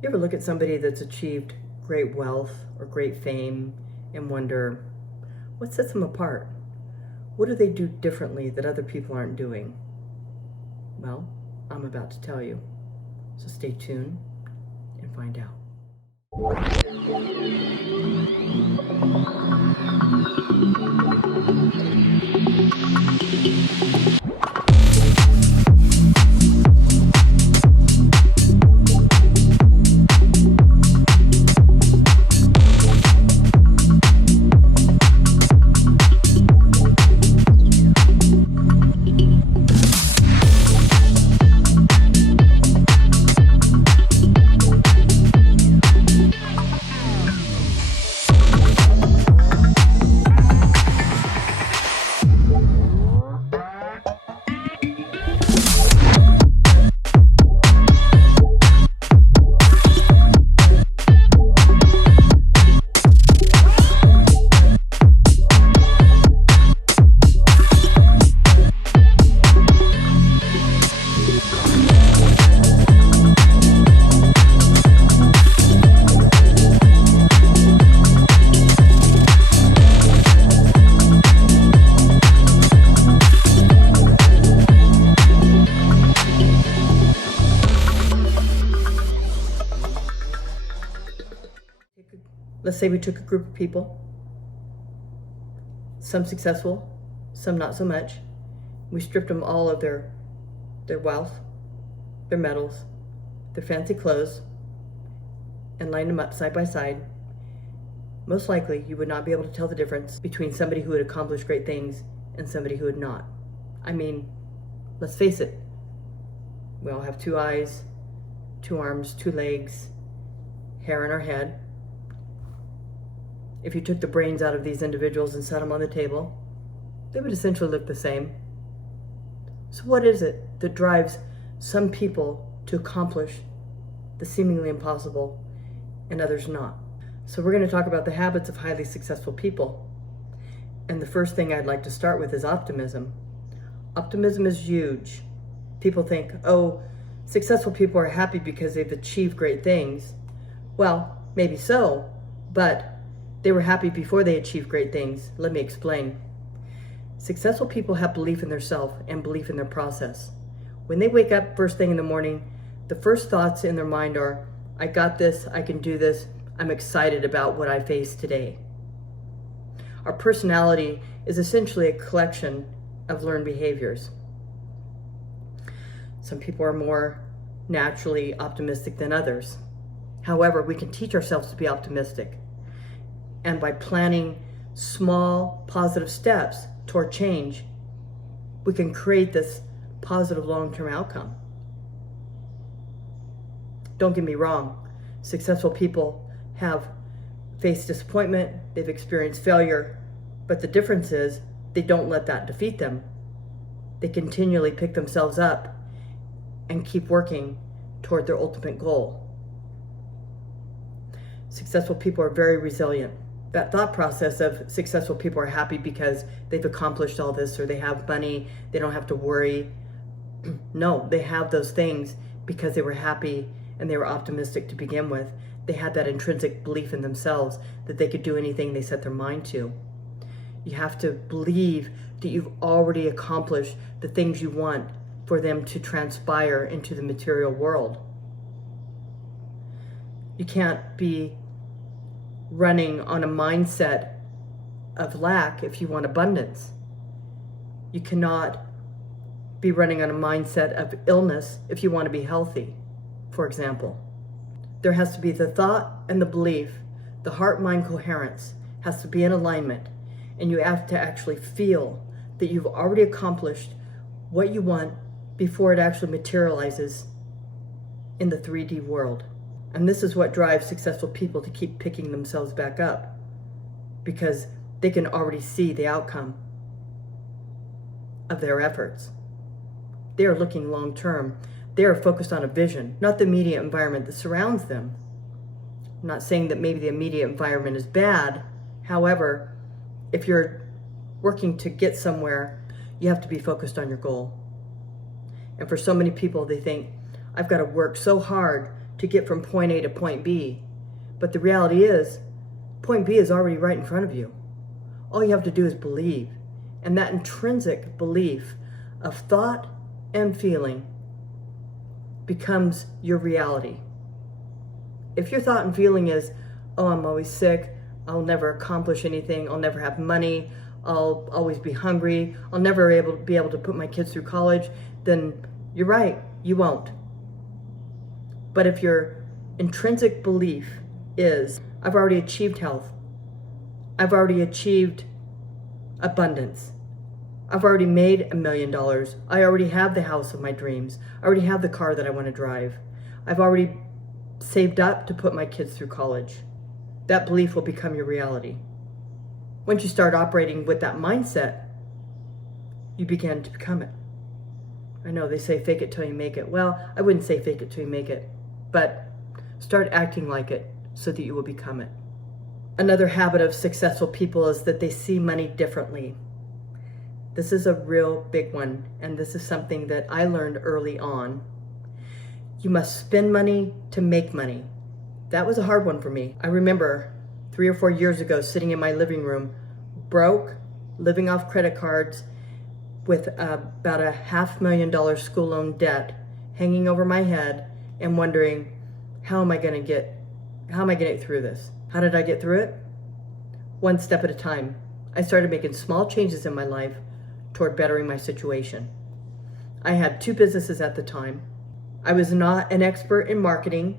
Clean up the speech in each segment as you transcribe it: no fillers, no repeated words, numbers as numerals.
You ever look at somebody that's achieved great wealth or great fame and wonder, what sets them apart? What do they do differently that other people aren't doing? Well, I'm about to tell you. So stay tuned and find out. Let's say we took a group of people, some successful, some not so much. We stripped them all of their wealth, their medals, their fancy clothes, and lined them up side by side. Most likely, you would not be able to tell the difference between somebody who had accomplished great things and somebody who had not. I mean, let's face it, we all have 2 eyes, 2 arms, 2 legs, hair in our head. If you took the brains out of these individuals and set them on the table, they would essentially look the same. So what is it that drives some people to accomplish the seemingly impossible and others not? So we're going to talk about the habits of highly successful people. And the first thing I'd like to start with is optimism. Optimism is huge. People think, oh, successful people are happy because they've achieved great things. Well, maybe so, but they were happy before they achieved great things. Let me explain. Successful people have belief in themselves and belief in their process. When they wake up first thing in the morning, the first thoughts in their mind are, I got this, I can do this, I'm excited about what I face today. Our personality is essentially a collection of learned behaviors. Some people are more naturally optimistic than others. However, we can teach ourselves to be optimistic. And by planning small positive steps toward change, we can create this positive long-term outcome. Don't get me wrong, successful people have faced disappointment, they've experienced failure, but the difference is they don't let that defeat them. They continually pick themselves up and keep working toward their ultimate goal. Successful people are very resilient. That thought process of successful people are happy because they've accomplished all this or they have money, they don't have to worry. No, they have those things because they were happy and they were optimistic to begin with. They had that intrinsic belief in themselves that they could do anything they set their mind to. You have to believe that you've already accomplished the things you want for them to transpire into the material world. You can't be running on a mindset of lack if you want abundance. You cannot be running on a mindset of illness if you want to be healthy, for example. There has to be the thought and the belief, the heart-mind coherence has to be in alignment, and you have to actually feel that you've already accomplished what you want before it actually materializes in the 3D world. And this is what drives successful people to keep picking themselves back up, because they can already see the outcome of their efforts. They are looking long term. They are focused on a vision, not the immediate environment that surrounds them. I'm not saying that maybe the immediate environment is bad. However, if you're working to get somewhere, you have to be focused on your goal. And for so many people, they think, I've got to work so hard to get from point A to point B. But the reality is, point B is already right in front of you. All you have to do is believe. And that intrinsic belief of thought and feeling becomes your reality. If your thought and feeling is, oh, I'm always sick, I'll never accomplish anything, I'll never have money, I'll always be hungry, I'll never be able to put my kids through college, then you're right, you won't. But if your intrinsic belief is, I've already achieved health, I've already achieved abundance, I've already made $1 million, I already have the house of my dreams, I already have the car that I want to drive, I've already saved up to put my kids through college, that belief will become your reality. Once you start operating with that mindset, you begin to become it. I know they say fake it till you make it. Well, I wouldn't say fake it till you make it, but start acting like it so that you will become it. Another habit of successful people is that they see money differently. This is a real big one, and this is something that I learned early on. You must spend money to make money. That was a hard one for me. I remember 3 or 4 years ago sitting in my living room, broke, living off credit cards, with about a $500,000 school loan debt hanging over my head, and wondering, how am I gonna get through this? How did I get through it? One step at a time. I started making small changes in my life toward bettering my situation. I had 2 businesses at the time. I was not an expert in marketing.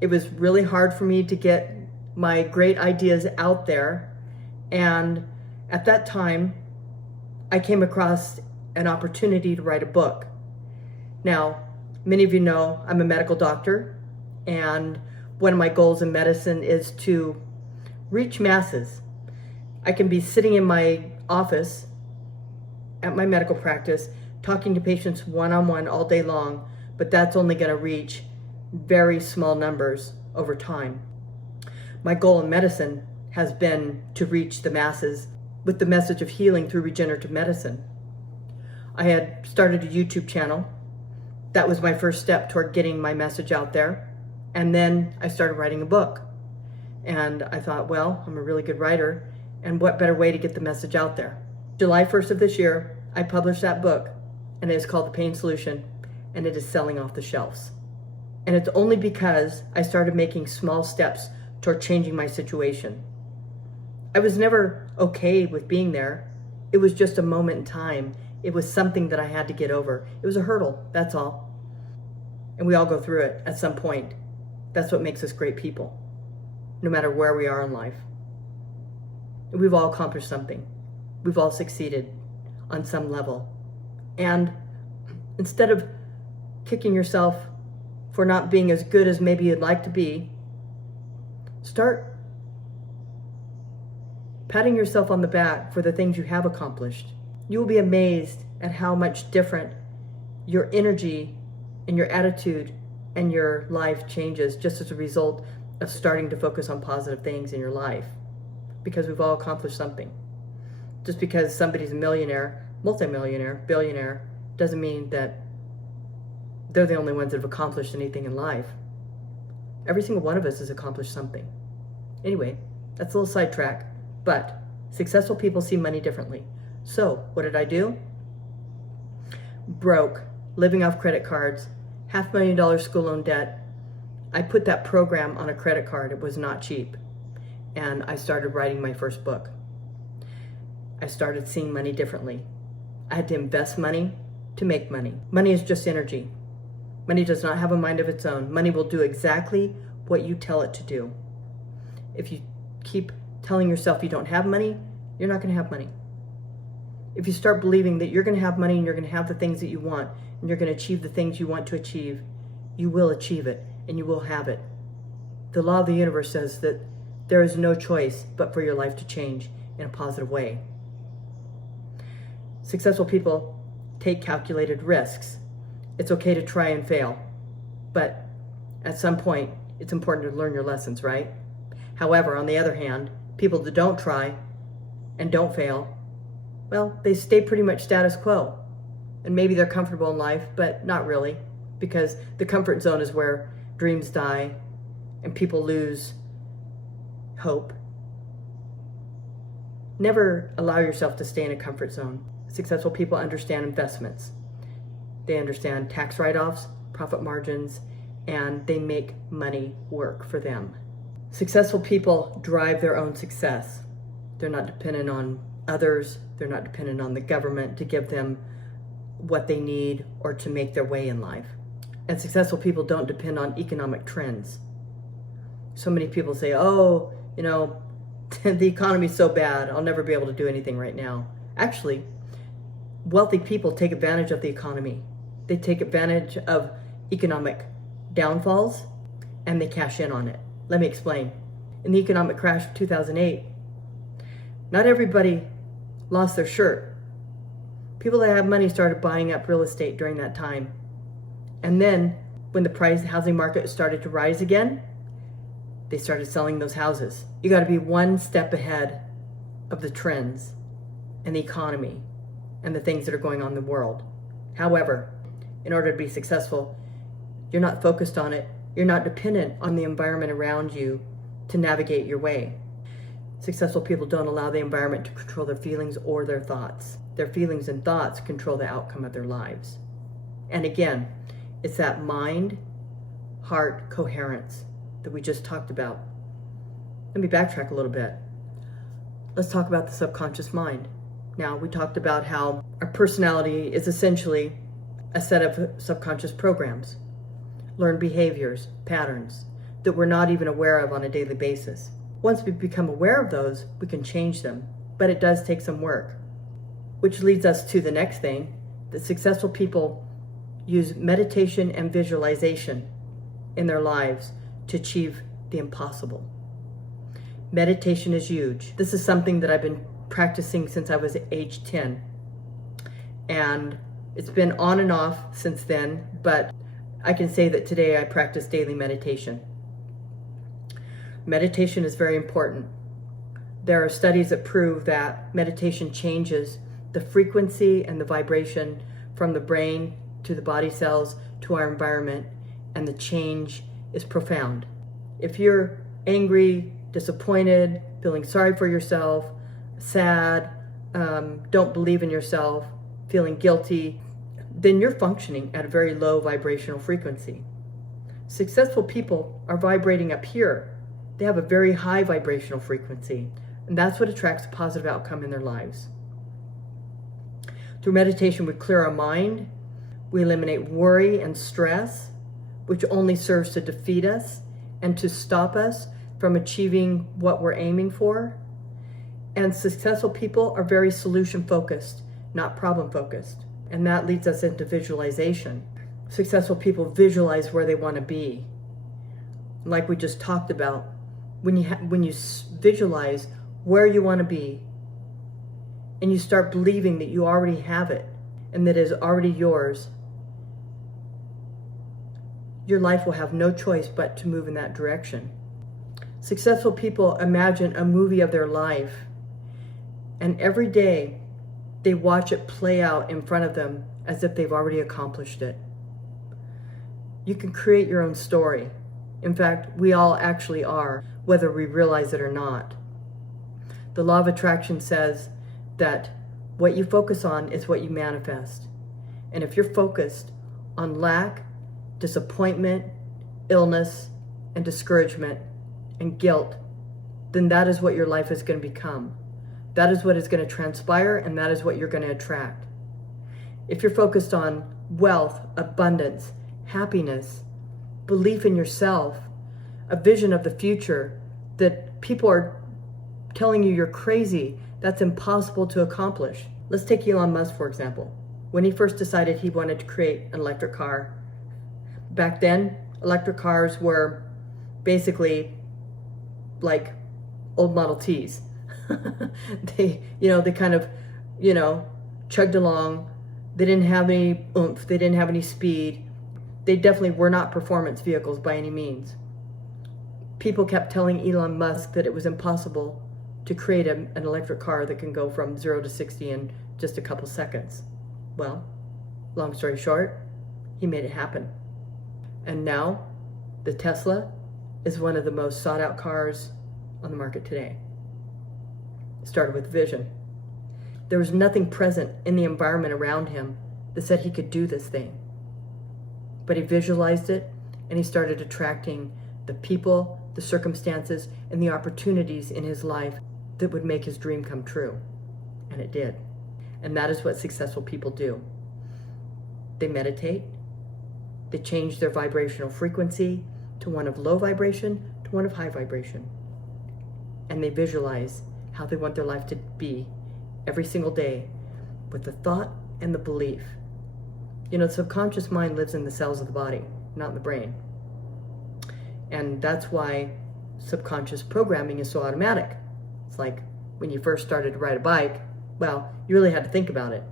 It was really hard for me to get my great ideas out there. And at that time, I came across an opportunity to write a book. Now, many of you know I'm a medical doctor, and one of my goals in medicine is to reach masses. I can be sitting in my office at my medical practice talking to patients one-on-one all day long, but that's only going to reach very small numbers over time. My goal in medicine has been to reach the masses with the message of healing through regenerative medicine. I had started a YouTube channel. That was my first step toward getting my message out there. And then I started writing a book. And I thought, well, I'm a really good writer, and what better way to get the message out there? July 1st of this year, I published that book, and it is called The Pain Solution, and it is selling off the shelves. And it's only because I started making small steps toward changing my situation. I was never okay with being there. It was just a moment in time. It was something that I had to get over. It was a hurdle, that's all. And we all go through it at some point. That's what makes us great people, no matter where we are in life. We've all accomplished something. We've all succeeded on some level. And instead of kicking yourself for not being as good as maybe you'd like to be, start patting yourself on the back for the things you have accomplished. You will be amazed at how much different your energy and your attitude and your life changes just as a result of starting to focus on positive things in your life. Because we've all accomplished something. Just because somebody's a millionaire, multimillionaire, billionaire, doesn't mean that they're the only ones that have accomplished anything in life. Every single one of us has accomplished something. Anyway, that's a little sidetrack, but successful people see money differently. So, what did I do? Broke, living off credit cards, $500,000 school loan debt. I put that program on a credit card. It was not cheap. And I started writing my first book. I started seeing money differently. I had to invest money to make money. Money is just energy. Money does not have a mind of its own. Money will do exactly what you tell it to do. If you keep telling yourself you don't have money, you're not going to have money. If you start believing that you're going to have money and you're going to have the things that you want and you're going to achieve the things you want to achieve, you will achieve it and you will have it. The law of the universe says that there is no choice but for your life to change in a positive way. Successful people take calculated risks. It's okay to try and fail, but at some point, it's important to learn your lessons, right? However, on the other hand, people that don't try and don't fail, well, they stay pretty much status quo. And maybe they're comfortable in life, but not really, because the comfort zone is where dreams die and people lose hope. Never allow yourself to stay in a comfort zone. Successful people understand investments. They understand tax write-offs, profit margins, and they make money work for them. Successful people drive their own success. They're not dependent on others. They're not dependent on the government to give them what they need or to make their way in life. And successful people don't depend on economic trends. So many people say, oh, you know, the economy's so bad, I'll never be able to do anything right now. Actually, wealthy people take advantage of the economy. They take advantage of economic downfalls and they cash in on it. Let me explain. In the economic crash of 2008, not everybody lost their shirt. People that have money started buying up real estate during that time. And then when the housing market started to rise again, they started selling those houses. You got to be one step ahead of the trends and the economy and the things that are going on in the world. However, in order to be successful, you're not focused on it. You're not dependent on the environment around you to navigate your way. Successful people don't allow the environment to control their feelings or their thoughts. Their feelings and thoughts control the outcome of their lives. And again, it's that mind-heart coherence that we just talked about. Let me backtrack a little bit. Let's talk about the subconscious mind. Now, we talked about how our personality is essentially a set of subconscious programs, learned behaviors, patterns that we're not even aware of on a daily basis. Once we become aware of those, we can change them, but it does take some work. Which leads us to the next thing, that successful people use meditation and visualization in their lives to achieve the impossible. Meditation is huge. This is something that I've been practicing since I was age 10. And it's been on and off since then, but I can say that today I practice daily meditation. Meditation is very important. There are studies that prove that meditation changes the frequency and the vibration from the brain to the body cells to our environment, and the change is profound. If you're angry, disappointed, feeling sorry for yourself, sad, don't believe in yourself, feeling guilty, then you're functioning at a very low vibrational frequency. Successful people are vibrating up here. They have a very high vibrational frequency, and that's what attracts a positive outcome in their lives. Through meditation, we clear our mind, we eliminate worry and stress, which only serves to defeat us and to stop us from achieving what we're aiming for. And successful people are very solution-focused, not problem-focused. And that leads us into visualization. Successful people visualize where they want to be. Like we just talked about, when you visualize where you want to be, and you start believing that you already have it and that it is already yours, your life will have no choice but to move in that direction. Successful people imagine a movie of their life, and every day they watch it play out in front of them as if they've already accomplished it. You can create your own story. In fact, we all actually are, whether we realize it or not. The law of attraction says that what you focus on is what you manifest. And if you're focused on lack, disappointment, illness, and discouragement, and guilt, then that is what your life is going to become. That is what is going to transpire, and that is what you're going to attract. If you're focused on wealth, abundance, happiness, belief in yourself, a vision of the future that people are telling you you're crazy, that's impossible to accomplish. Let's take Elon Musk, for example. When he first decided he wanted to create an electric car, back then, electric cars were basically like old Model Ts. They kind of, chugged along. They didn't have any oomph. They didn't have any speed. They definitely were not performance vehicles by any means. People kept telling Elon Musk that it was impossible to create an electric car that can go from 0 to 60 in just a couple seconds. Well, long story short, he made it happen. And now The Tesla is one of the most sought out cars on the market today. It started with vision. There was nothing present in the environment around him that said he could do this thing. But he visualized it, and he started attracting the people, the circumstances, and the opportunities in his life that would make his dream come true. And it did. And that is what successful people do. They meditate. They change their vibrational frequency to one of low vibration to one of high vibration. And they visualize how they want their life to be every single day with the thought and the belief. You know, the subconscious mind lives in the cells of the body, not in the brain. And that's why subconscious programming is so automatic. It's like when you first started to ride a bike, well, you really had to think about it.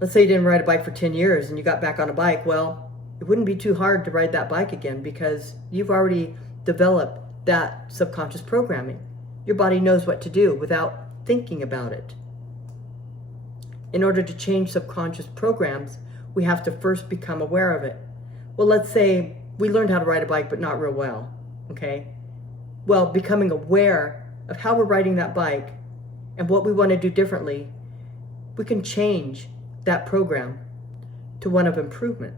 Let's say you didn't ride a bike for 10 years and you got back on a bike. Well, it wouldn't be too hard to ride that bike again because you've already developed that subconscious programming. Your body knows what to do without thinking about it. In order to change subconscious programs, we have to first become aware of it. Well, let's say we learned how to ride a bike, but not real well, okay? Well, becoming aware of how we're riding that bike and what we want to do differently, we can change that program to one of improvement.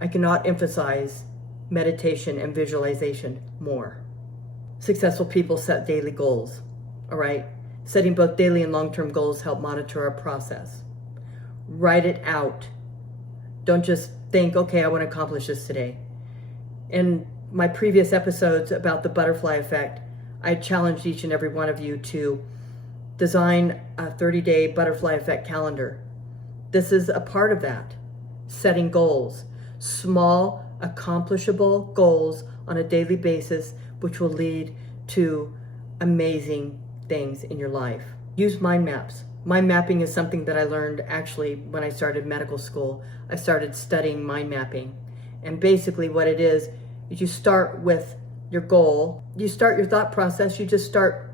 I cannot emphasize meditation and visualization more. Successful people set daily goals, all right? Setting both daily and long-term goals help monitor our process. Write it out. Don't just think, okay, I want to accomplish this today. In my previous episodes about the butterfly effect, I challenged each and every one of you to design a 30-day butterfly effect calendar. This is a part of that. Setting goals, small, accomplishable goals on a daily basis, which will lead to amazing things in your life. Use mind maps. Mind mapping is something that I learned actually when I started medical school. I started studying mind mapping. And basically what it is you start with your goal. You start your thought process. You just start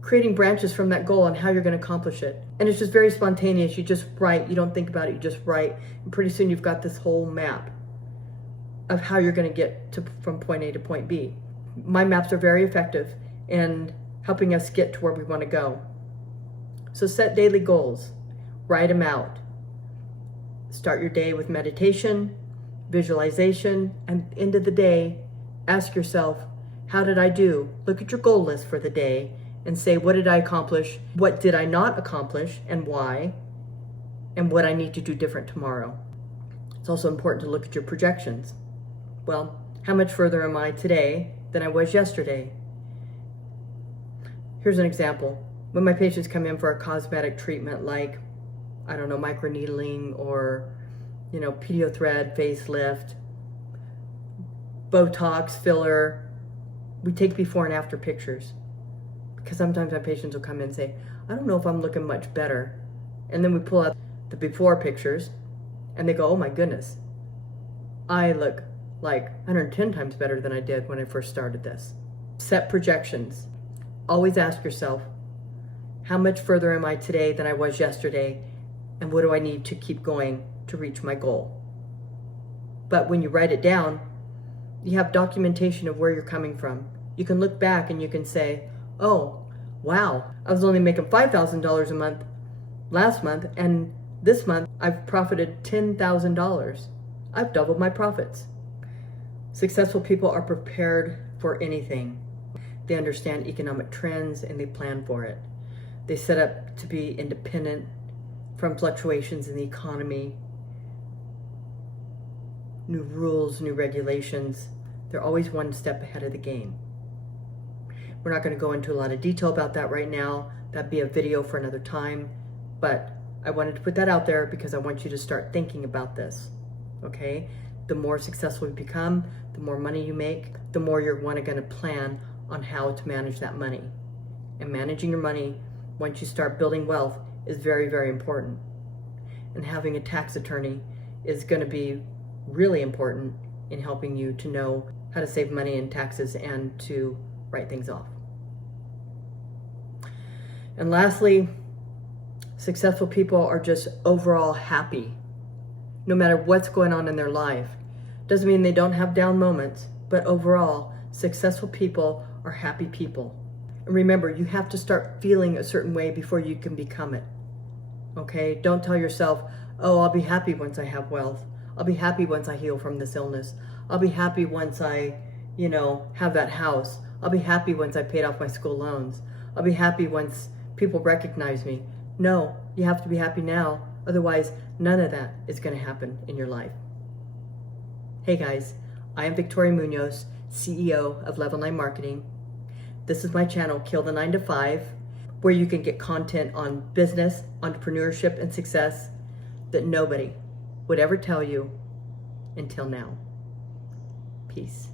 creating branches from that goal on how you're going to accomplish it. And it's just very spontaneous. You just write. You don't think about it. You just write. And pretty soon you've got this whole map of how you're going to get from point A to point B. Mind maps are very effective in helping us get to where we want to go. So set daily goals. Write them out. Start your day with meditation, visualization, and end of the day, ask yourself, how did I do? Look at your goal list for the day and say, what did I accomplish? What did I not accomplish and why? And what I need to do different tomorrow. It's also important to look at your projections. Well, how much further am I today than I was yesterday? Here's an example. When my patients come in for a cosmetic treatment like, I don't know, microneedling or, pediothread, facelift, Botox, filler, we take before and after pictures. Because sometimes my patients will come in and say, I don't know if I'm looking much better. And then we pull out the before pictures and they go, oh my goodness, I look like 110 times better than I did when I first started this. Set projections. Always ask yourself, how much further am I today than I was yesterday? And what do I need to keep going to reach my goal? But when you write it down, you have documentation of where you're coming from. You can look back and you can say, oh, wow, I was only making $5,000 a month last month, and this month I've profited $10,000. I've doubled my profits. Successful people are prepared for anything. They understand economic trends and they plan for it. They set up to be independent from fluctuations in the economy, new rules, new regulations. They're always one step ahead of the game. We're not going to go into a lot of detail about that right now. That'd be a video for another time. But I wanted to put that out there because I want you to start thinking about this. Okay? The more successful you become, the more money you make, the more you're going to plan on how to manage that money. And managing your money, once you start building wealth, is very, very important. And having a tax attorney is going to be really important in helping you to know how to save money in taxes and to write things off. And lastly, successful people are just overall happy, no matter what's going on in their life. Doesn't mean they don't have down moments, but overall, successful people are happy people. And remember, you have to start feeling a certain way before you can become it. Okay? Don't tell yourself, oh, I'll be happy once I have wealth. I'll be happy once I heal from this illness. I'll be happy once I, have that house. I'll be happy once I paid off my school loans. I'll be happy once people recognize me. No, you have to be happy now. Otherwise, none of that is going to happen in your life. Hey guys, I am Victoria Munoz, CEO of Level 9 Marketing. This is my channel, Kill the 9 to 5, where you can get content on business, entrepreneurship, and success that nobody would ever tell you until now. Peace.